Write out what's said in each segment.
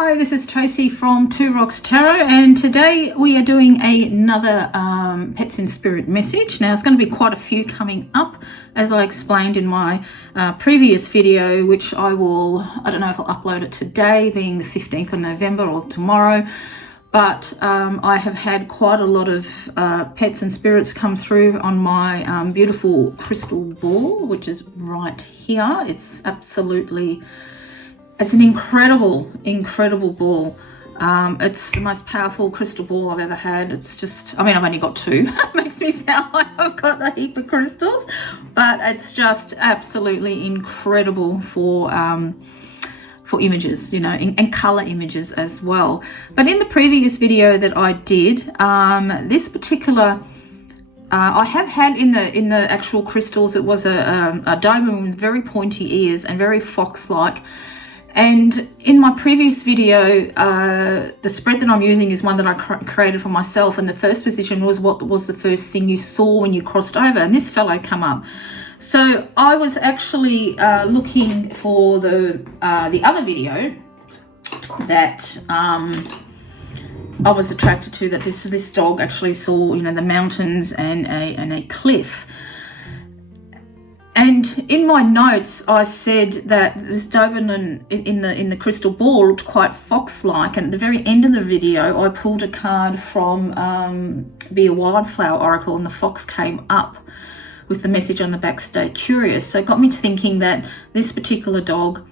Hi, this is Tracy from Two Rocks Tarot, and today we are doing another Pets in Spirit message. Now, it's going to be quite a few coming up, as I explained in my previous video, which I don't know if I'll upload it today, being the 15th of November, or tomorrow, but I have had quite a lot of pets and spirits come through on my beautiful crystal ball, which is right here. It's an incredible ball. It's the most powerful crystal ball I've ever had. It's just, I mean, I've only got two. It makes me sound like I've got a heap of crystals, but it's just absolutely incredible for images, you know, and color images as well. But in the previous video that I did, this particular I have had in the actual crystals, it was a Doberman with very pointy ears and very fox-like. And in my previous video, the spread that I'm using is one that I created for myself, and the first position was what was the first thing you saw when you crossed over, and this fellow come up. So I was actually looking for the other video that I was attracted to, that this dog actually saw, you know, the mountains and a cliff. And in my notes, I said that this Doberman in the crystal ball looked quite fox-like. And at the very end of the video, I pulled a card from Be a Wildflower Oracle, and the fox came up with the message on the back, "Stay curious." So it got me to thinking that this particular dog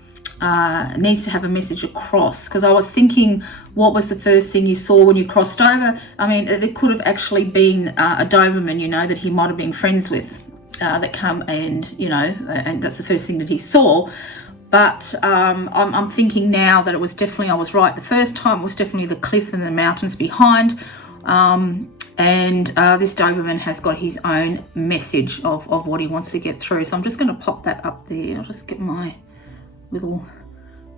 needs to have a message across, because I was thinking, what was the first thing you saw when you crossed over? I mean, it could have actually been a Doberman, you know, that he might have been friends with. That come and, you know, and that's the first thing that he saw. But I'm thinking now that it was definitely, I was right the first time. It was definitely the cliff and the mountains behind. And this Doberman has got his own message of what he wants to get through. So I'm just going to pop that up there. I'll just get my little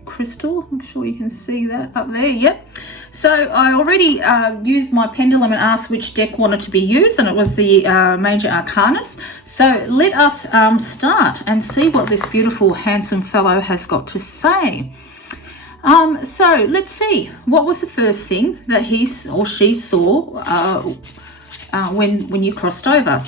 crystal. I'm sure you can see that up there. Yep. So I already used my pendulum and asked which deck wanted to be used, and it was the Major Arcanus. So let us start and see what this beautiful, handsome fellow has got to say. So let's see. What was the first thing that he or she saw when you crossed over?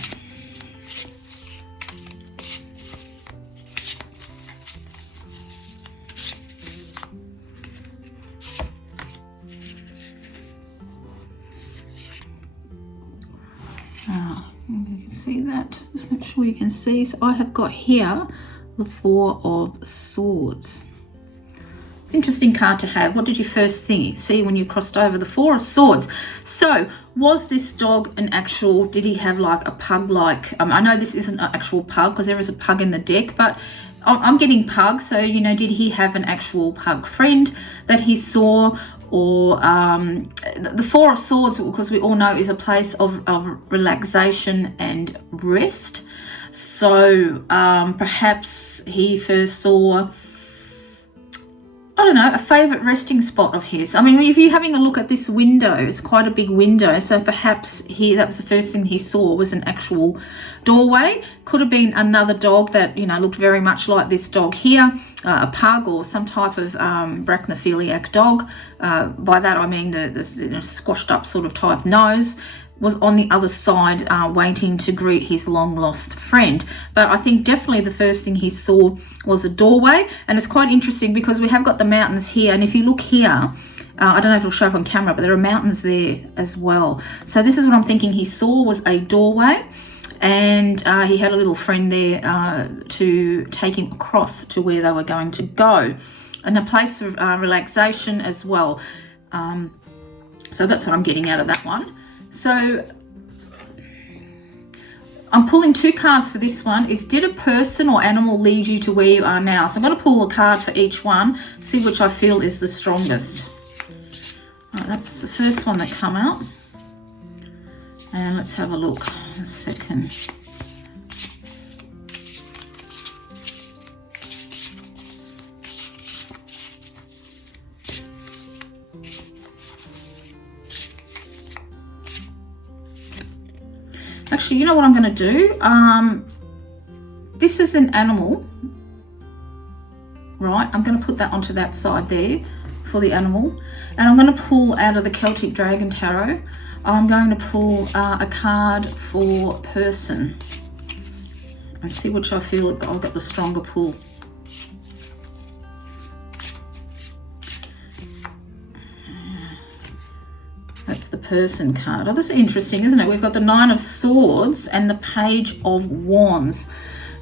You can see that. Just not sure you can see. So I have got here the Four of Swords. Interesting card to have. What did you first see when you crossed over? The Four of Swords. So was this dog an actual, did he have like a pug-like, I know this isn't an actual pug because there is a pug in the deck, but I'm getting pug. So, you know, did he have an actual pug friend that he saw? Or the Four of Swords, because we all know, is a place of relaxation and rest. So perhaps he first saw, I don't know, a favourite resting spot of his. I mean, if you're having a look at this window, it's quite a big window. So perhaps that was the first thing he saw, was an actual doorway. Could have been another dog that, you know, looked very much like this dog here, a pug or some type of brachycephalic dog. By that I mean the squashed up sort of type nose, was on the other side waiting to greet his long lost friend. But I think definitely the first thing he saw was a doorway. And it's quite interesting because we have got the mountains here, and if you look here, I don't know if it'll show up on camera, but there are mountains there as well. So this is what I'm thinking he saw, was a doorway, and he had a little friend there to take him across to where they were going to go, and a place of relaxation as well. So that's what I'm getting out of that one. So I'm pulling two cards for this one. Is, did a person or animal lead you to where you are now? So I'm going to pull a card for each one, see which I feel is the strongest. All right, that's the first one that come out. And let's have a look a second. Actually, you know what I'm going to do? This is an animal right? I'm going to put that onto that side there for the animal. And I'm going to pull out of the Celtic Dragon Tarot. I'm going to pull a card for person. And see which I feel I've got the stronger pull. That's the person card. Oh, this is interesting, isn't it? We've got the Nine of Swords and the Page of Wands.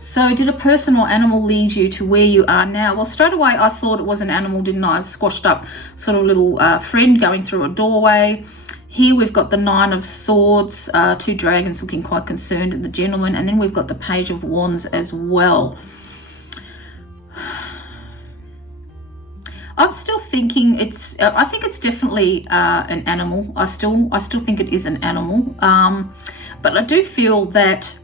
So did a person or animal lead you to where you are now? Well, straight away I thought it was an animal, didn't I? A squashed up sort of little friend going through a doorway. Here we've got the Nine of Swords, two dragons looking quite concerned at the gentleman, and then we've got the Page of Wands as well. I'm still thinking I think it's definitely an animal. I still think it is an animal. But I do feel that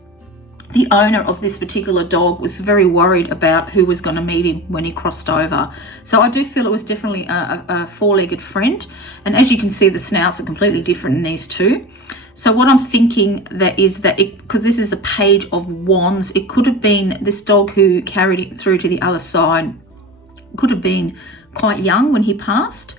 the owner of this particular dog was very worried about who was going to meet him when he crossed over. So I do feel it was definitely a four-legged friend. And as you can see, the snouts are completely different in these two. So what I'm thinking because this is a Page of Wands, it could have been this dog who carried it through to the other side, could have been quite young when he passed.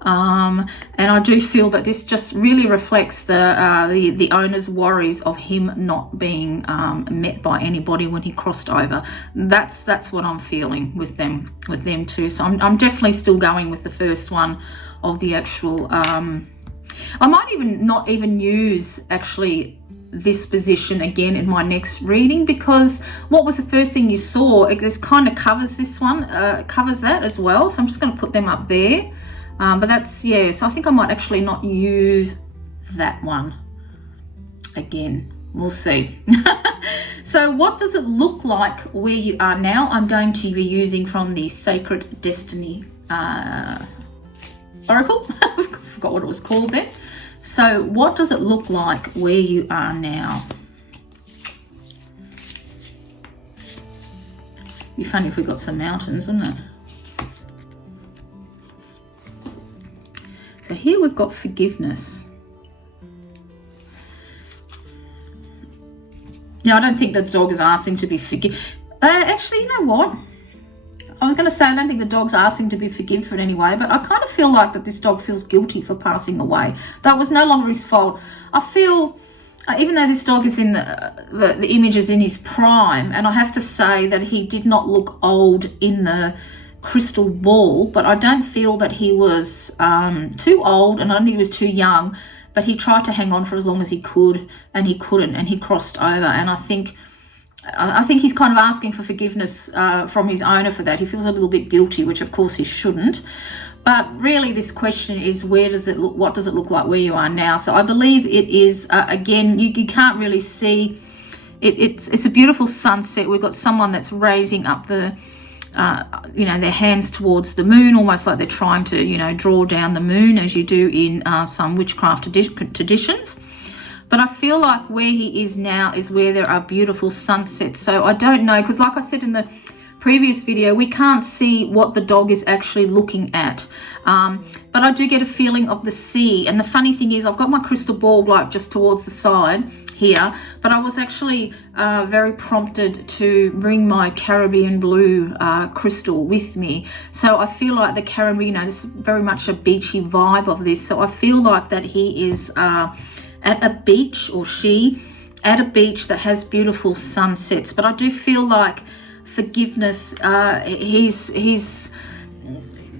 And I do feel that this just really reflects the owner's worries of him not being met by anybody when he crossed over. That's what I'm feeling with them too. So I'm definitely still going with the first one of the actual. I might not even use actually this position again in my next reading, because what was the first thing you saw? This kind of covers this one, covers that as well. So I'm just going to put them up there. But that's, yeah, so I think I might actually not use that one again. We'll see. So what does it look like where you are now? I'm going to be using from the Sacred Destiny Oracle. I forgot what it was called then. So what does it look like where you are now? Be funny if we got some mountains, wouldn't it? So here we've got forgiveness. Now, I don't think the dog is asking to be forgiven. Actually, you know what? I was going to say I don't think the dog's asking to be forgiven anyway, but I kind of feel like that this dog feels guilty for passing away. That was no longer his fault. I feel, even though this dog is in the image is in his prime, and I have to say that he did not look old in the crystal ball, but I don't feel that he was too old, and I don't think he was too young, but he tried to hang on for as long as he could, and he couldn't, and he crossed over. And I think he's kind of asking for forgiveness from his owner for that. He feels a little bit guilty, which of course he shouldn't. But really this question is, what does it look like where you are now? So I believe it is, again, you can't really see, it's a beautiful sunset. We've got someone that's raising up their hands towards the moon, almost like they're trying to, draw down the moon, as you do in some witchcraft traditions. But I feel like where he is now is where there are beautiful sunsets. So I don't know, because like I said in the previous video, we can't see what the dog is actually looking at. But I do get a feeling of the sea. And the funny thing is, I've got my crystal ball like just towards the side here, but I was actually very prompted to bring my Caribbean blue crystal with me. So I feel like the Caribbean, this is very much a beachy vibe of this. So I feel like that he is at a beach, or she at a beach that has beautiful sunsets. But I do feel like forgiveness, he's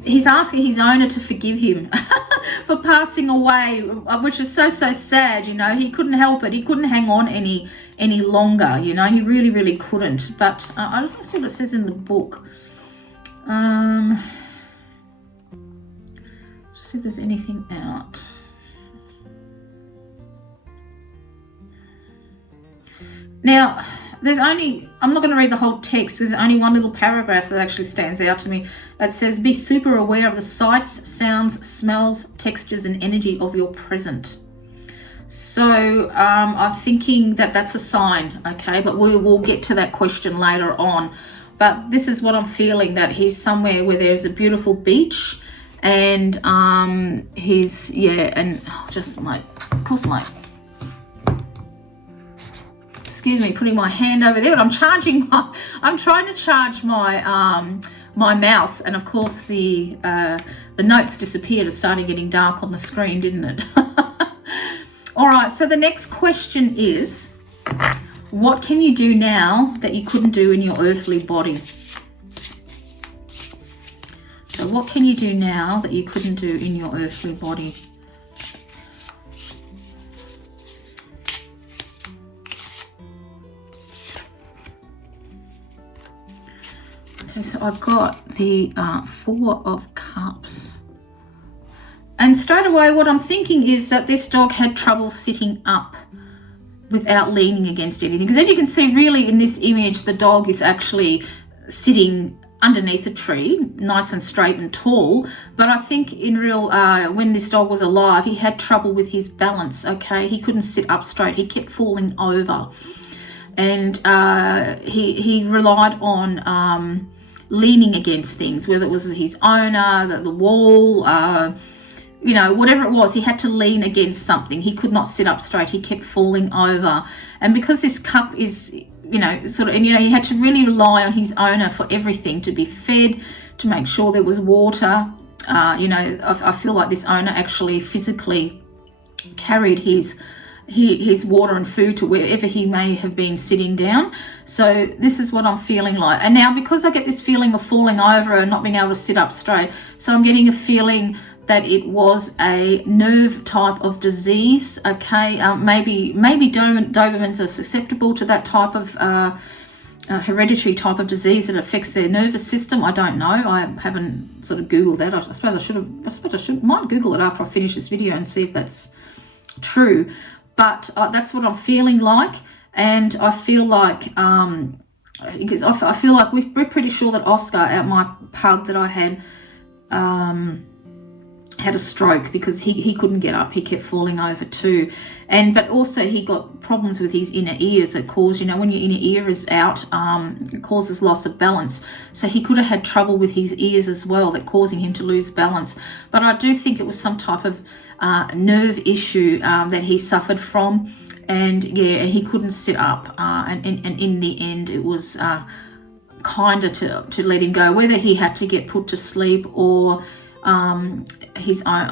asking his owner to forgive him for passing away, which is so sad. He couldn't help it. He couldn't hang on any longer. He really couldn't. But I just want to see what it says in the book. Just see if there's anything out. Now, I'm not going to read the whole text, because there's only one little paragraph that actually stands out to me. It says, be super aware of the sights, sounds, smells, textures, and energy of your present. So I'm thinking that that's a sign, okay? But we will get to that question later on. But this is what I'm feeling, that he's somewhere where there's a beautiful beach, and excuse me, putting my hand over there, but I'm trying to charge my my mouse, and of course the notes disappeared. It started getting dark on the screen, didn't it? All right, so the next question is, what can you do now that you couldn't do in your earthly body? So what can you do now that you couldn't do in your earthly body? Okay, so I've got the Four of Cups. And straight away what I'm thinking is that this dog had trouble sitting up without leaning against anything. Because as you can see, really in this image, the dog is actually sitting underneath a tree, nice and straight and tall. But I think in real, when this dog was alive, he had trouble with his balance, okay? He couldn't sit up straight. He kept falling over. And he relied on leaning against things, whether it was his owner, the wall, you know, whatever it was, he had to lean against something. He could not sit up straight. He kept falling over. And because this cup is, you know, sort of, and, you know, he had to really rely on his owner for everything, to be fed, to make sure there was water. You know, I feel like this owner actually physically carried his water and food to wherever he may have been sitting down. So this is what I'm feeling like. And now because I get this feeling of falling over and not being able to sit up straight, so I'm getting a feeling that it was a nerve type of disease, okay? Maybe Dobermans are susceptible to that type of hereditary type of disease that affects their nervous system. I don't know. I haven't sort of Googled that. I suppose I might Google it after I finish this video and see if that's true. But that's what I'm feeling like. And I feel like, because I feel like we're pretty sure that Oscar, my pug that I had a stroke because he couldn't get up. He kept falling over too. But also he got problems with his inner ears that cause, you know, when your inner ear is out, it causes loss of balance. So he could have had trouble with his ears as well, that causing him to lose balance. But I do think it was some type of nerve issue that he suffered from. And yeah, he couldn't sit up. And in the end, it was kind of to let him go, whether he had to get put to sleep or his own.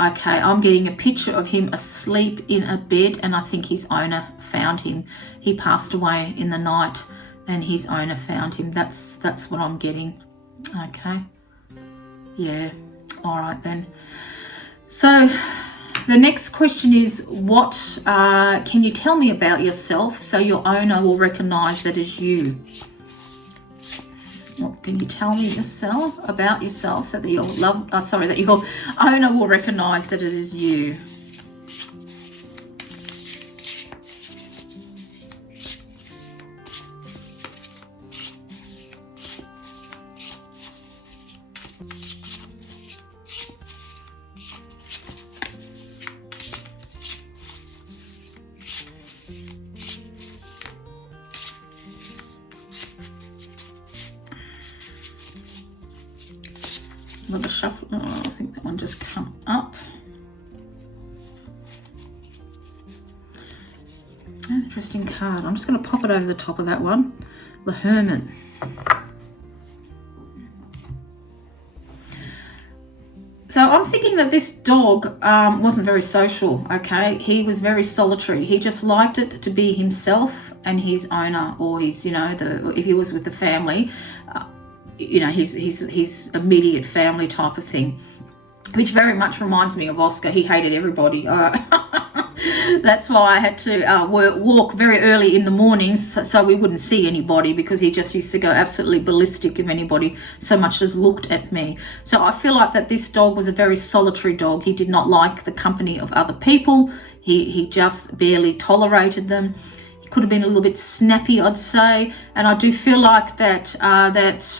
Okay, I'm getting a picture of him asleep in a bed, and I think his owner found him. He passed away in the night and his owner found him. That's what I'm getting. Okay, yeah, all right then. So the next question is, what can you tell me about yourself so your owner will recognize that as you? What can you tell me about yourself so that that your owner will recognize that it is you? Let us shuffle. Oh, I think that one just come up. Interesting card. I'm just going to pop it over the top of that one. The Hermit. So I'm thinking that this dog wasn't very social, okay? He was very solitary. He just liked it to be himself and his owner, or his, you know, if he was with the family, you know, his immediate family type of thing, which very much reminds me of Oscar. He hated everybody. That's why I had to walk very early in the mornings so we wouldn't see anybody, because he just used to go absolutely ballistic if anybody so much as looked at me. So I feel like that this dog was a very solitary dog. He did not like the company of other people. He just barely tolerated them. Could have been a little bit snappy, I'd say. And I do feel like that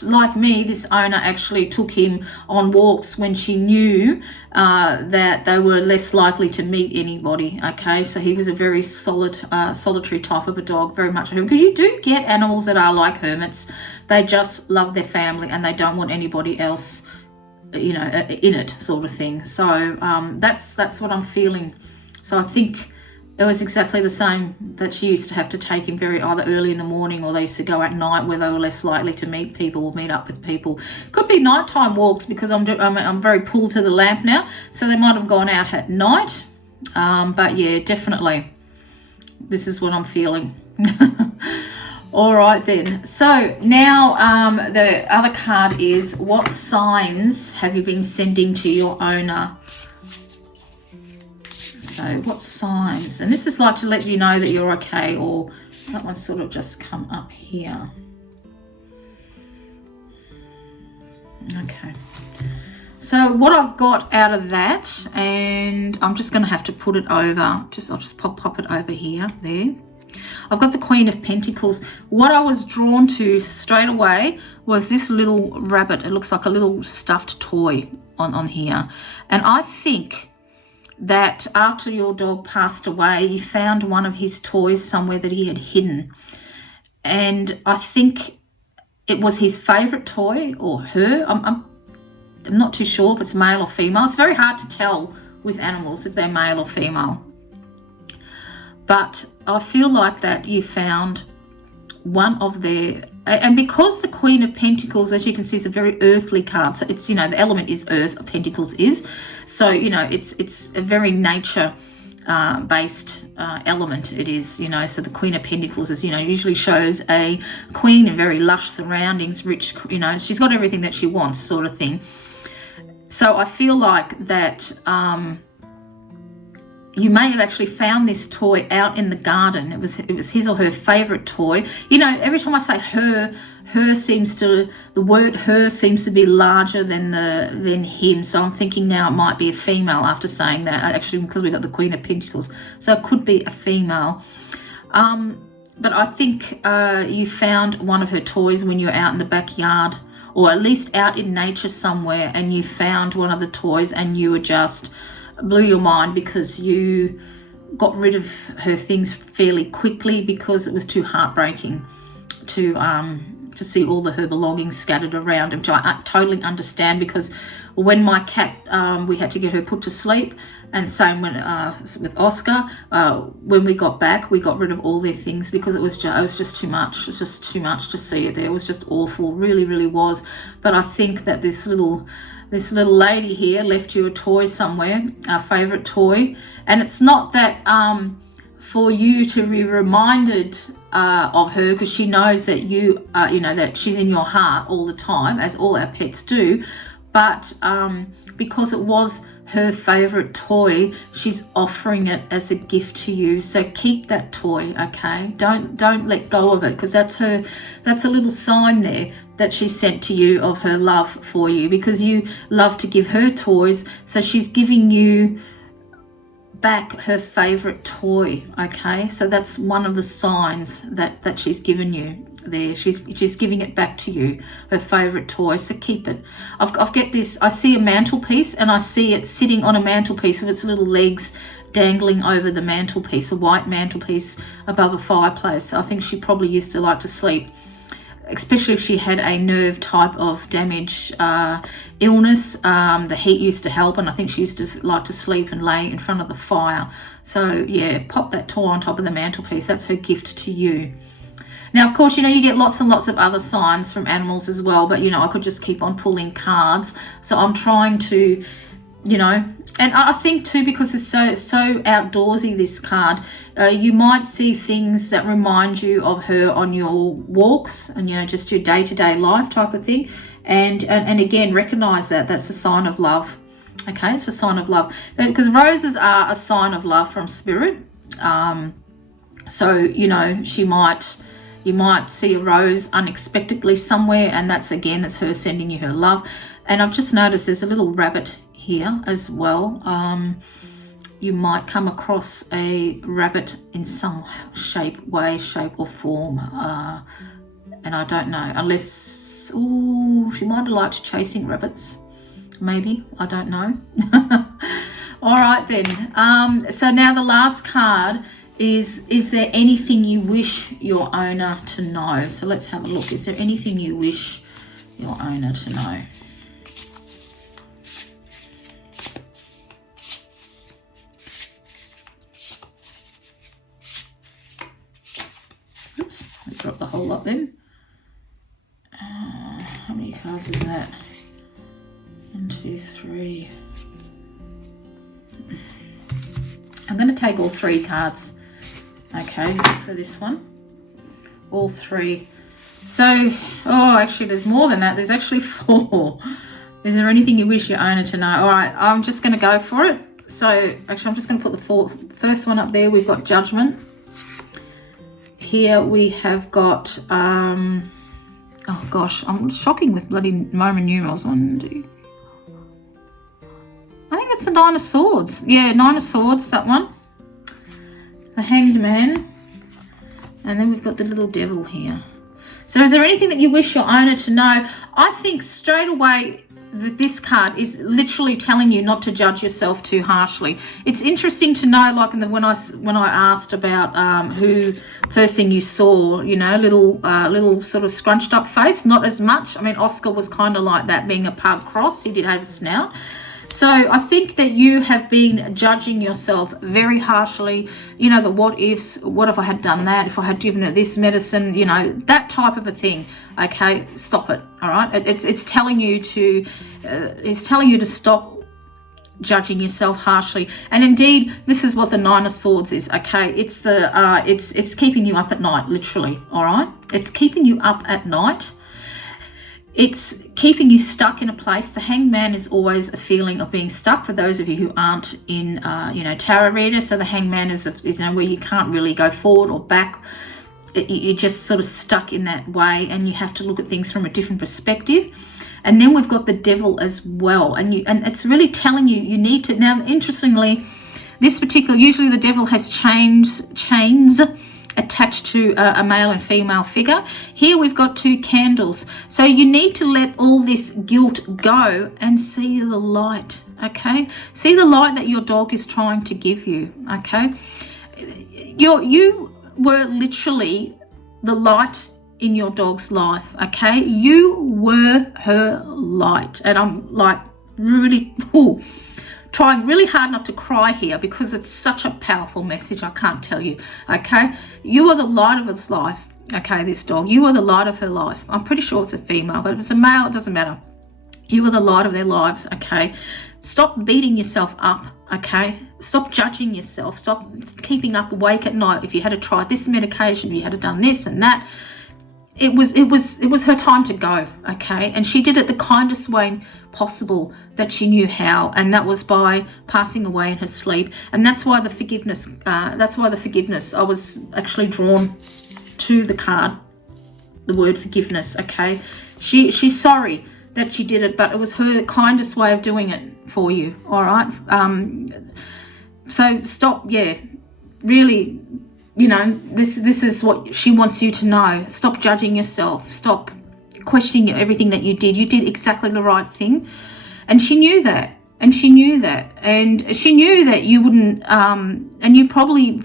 like me, this owner actually took him on walks when she knew that they were less likely to meet anybody. Okay, so he was a very solitary type of a dog, very much a hermit. Because you do get animals that are like hermits. They just love their family and they don't want anybody else, you know, in it, sort of thing. So that's what I'm feeling. So I think it was exactly the same, that she used to have to take him very either early in the morning, or they used to go at night where they were less likely to meet people or meet up with people. Could be nighttime walks, because I'm very pulled to the lamp now, so they might have gone out at night. But yeah, definitely, this is what I'm feeling. All right then. So now the other card is, what signs have you been sending to your owner? So what signs? And this is like to let you know that you're okay, or that one's sort of just come up here. Okay. So what I've got out of that, and I'm just going to have to put it over, I'll just pop it over here, there. I've got the Queen of Pentacles. What I was drawn to straight away was this little rabbit. It looks like a little stuffed toy on here. And I think that after your dog passed away, you found one of his toys somewhere that he had hidden. And I think it was his favourite toy, or her. I'm not too sure if it's male or female. It's very hard to tell with animals if they're male or female. But I feel like that you found one of their, and because the Queen of Pentacles, as you can see, is a very earthly card. So it's, you know, the element is earth, Pentacles is. So, you know, it's a very nature based element. It is, you know, so the Queen of Pentacles is, you know, usually shows a queen in very lush surroundings, rich, you know, she's got everything that she wants, sort of thing. So I feel like that you may have actually found this toy out in the garden. It was his or her favorite toy. You know, every time I say her seems to, the word her seems to be larger than him. So I'm thinking now it might be a female after saying that, actually, because we got the Queen of Pentacles. So it could be a female. But I think you found one of her toys when you were out in the backyard, or at least out in nature somewhere, and you found one of the toys, and you were just blew your mind because you got rid of her things fairly quickly, because it was too heartbreaking to see all her belongings scattered around, which I totally understand, because when my cat, we had to get her put to sleep, and same with Oscar, when we got back, we got rid of all their things, because it was just too much. It was just too much to see it there. It was just awful, really, really was. But I think that this little lady here left you a toy somewhere, a favorite toy, and it's not that for you to be reminded of her, because she knows that you know, that she's in your heart all the time, as all our pets do, but because it was her favorite toy, she's offering it as a gift to you. So keep that toy, okay? Don't let go of it, because that's a little sign there that she sent to you of her love for you, because you love to give her toys. So she's giving you back her favorite toy, okay? So that's one of the signs that she's given you there. She's giving it back to you, her favorite toy. So keep it. I've got this, I see a mantelpiece, and I see it sitting on a mantelpiece with its little legs dangling over the mantelpiece, a white mantelpiece above a fireplace. I think she probably used to like to sleep, especially if she had a nerve type of damage, illness. The heat used to help, and I think she used to like to sleep and lay in front of the fire. So yeah, pop that toy on top of the mantelpiece. That's her gift to you. Now, of course, you know, you get lots and lots of other signs from animals as well, but, you know, I could just keep on pulling cards. So I'm trying to, you know, and I think too, because it's so outdoorsy, this card, you might see things that remind you of her on your walks, and, you know, just your day-to-day life type of thing. And again, recognize that that's a sign of love. Okay, it's a sign of love, because roses are a sign of love from spirit. So, you know, you might see a rose unexpectedly somewhere, and that's her sending you her love. And I've just noticed there's a little rabbit here as well. You might come across a rabbit in some shape or form, and I don't know, unless, she might have liked chasing rabbits, maybe, I don't know. All right then, so now the last card is there anything you wish your owner to know? So let's have a look. Is there anything you wish your owner to know? a whole lot then. How many cards is that? 1, 2, 3. I'm going to take all 3 cards, okay, for this one. All 3. So, oh, actually, there's more than that. There's actually 4. Is there anything you wish your owner to know? All right, I'm just going to go for it. So, actually, I'm just going to put the first one up there. We've got Judgment. Here we have got, oh gosh, I'm shocking with bloody Roman numerals. 1, 2. I think it's the 9 of Swords. Yeah, 9 of Swords, that one. The Hanged Man. And then we've got the little devil here. So is there anything that you wish your owner to know? I think straight away that this card is literally telling you not to judge yourself too harshly. It's interesting to know, like when I asked about who first thing you saw, you know, little sort of scrunched up face, not as much. I mean, Oscar was kind of like that, being a pug cross. He did have a snout. So I think that you have been judging yourself very harshly, you know, the what ifs, what if I had done that, if I had given it this medicine, you know, that type of a thing. Okay, stop it. All right, it's telling you to stop judging yourself harshly. And indeed, this is what the 9 of Swords is. Okay, it's the it's keeping you up at night, literally. All right, it's keeping you up at night. It's keeping you stuck in a place. The Hanged Man is always a feeling of being stuck for those of you who aren't in, you know, tarot readers. So the Hanged Man is, you know, where you can't really go forward or back. You're just sort of stuck in that way, and you have to look at things from a different perspective. And then we've got the devil as well. And it's really telling you, you need to, now interestingly, this particular, usually the devil has chains attached to a male and female figure. Here we've got 2 candles. So you need to let all this guilt go and see the light, okay? See the light that your dog is trying to give you, okay? You were literally the light in your dog's life, okay? You were her light. And I'm like really trying really hard not to cry here because it's such a powerful message, I can't tell you, okay? You are the light of its life, okay, this dog. You are the light of her life. I'm pretty sure it's a female, but if it's a male, it doesn't matter. You are the light of their lives, okay? Stop beating yourself up, okay? Stop judging yourself. Stop keeping up awake at night. If you had to try this medication, if you had to done this and that, it was her time to go, okay? And she did it the kindest way possible that she knew how, and that was by passing away in her sleep. And that's why the forgiveness, I was actually drawn to the card, the word forgiveness, okay? She's sorry that she did it, but it was her kindest way of doing it for you, all right? So stop, yeah, really, you know, this is what she wants you to know. Stop judging yourself. Stop questioning everything that you did. You did exactly the right thing. And she knew that. And she knew that. And she knew that you wouldn't, and you probably,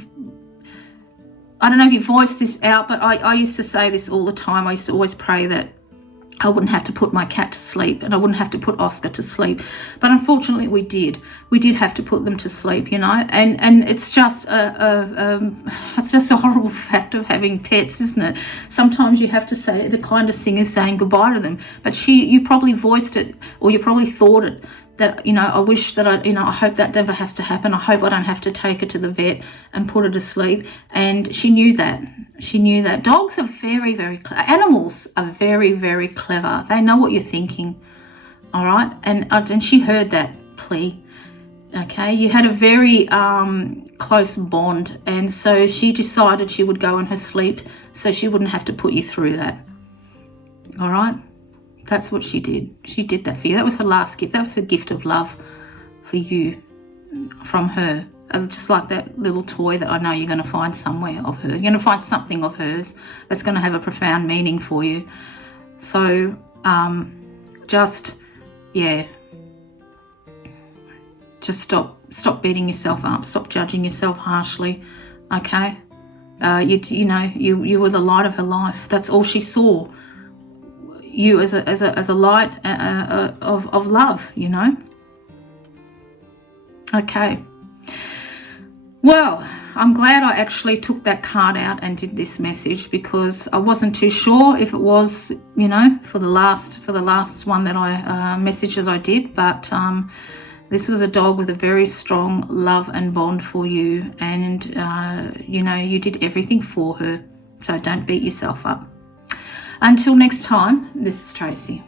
I don't know if you voiced this out, but I used to say this all the time. I used to always pray that I wouldn't have to put my cat to sleep, and I wouldn't have to put Oscar to sleep. But unfortunately, we did. We did have to put them to sleep, you know. And it's just it's just a horrible fact of having pets, isn't it? Sometimes you have to say the kindest thing is saying goodbye to them. But you probably voiced it, or you probably thought it, that, you know, I wish that I hope that never has to happen. I hope I don't have to take her to the vet and put her to sleep. And she knew that. She knew that. Dogs are very, very clever. Animals are very, very clever. They know what you're thinking, all right? And she heard that plea, okay? You had a very close bond, and so she decided she would go in her sleep so she wouldn't have to put you through that, all right? That's what she did. She did that for you. That was her last gift. That was her gift of love for you from her. Just like that little toy that I know you're going to find somewhere of hers. You're going to find something of hers that's going to have a profound meaning for you. So, just stop beating yourself up. Stop judging yourself harshly, okay? You were the light of her life. That's all she saw. You as a light of love, you know. Okay. Well, I'm glad I actually took that card out and did this message, because I wasn't too sure if it was, you know, for the last one that I message that I did, but this was a dog with a very strong love and bond for you, and you know, you did everything for her, so don't beat yourself up. Until next time, this is Tracy.